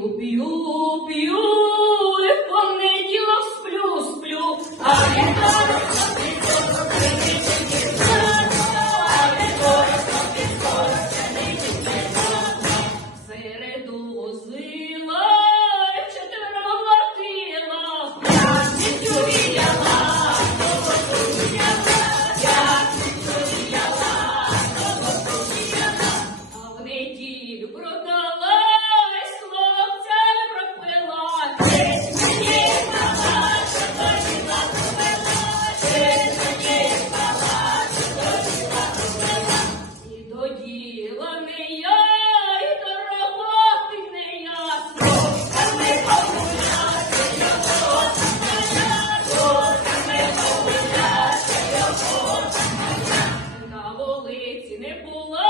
You, you, you. nebula.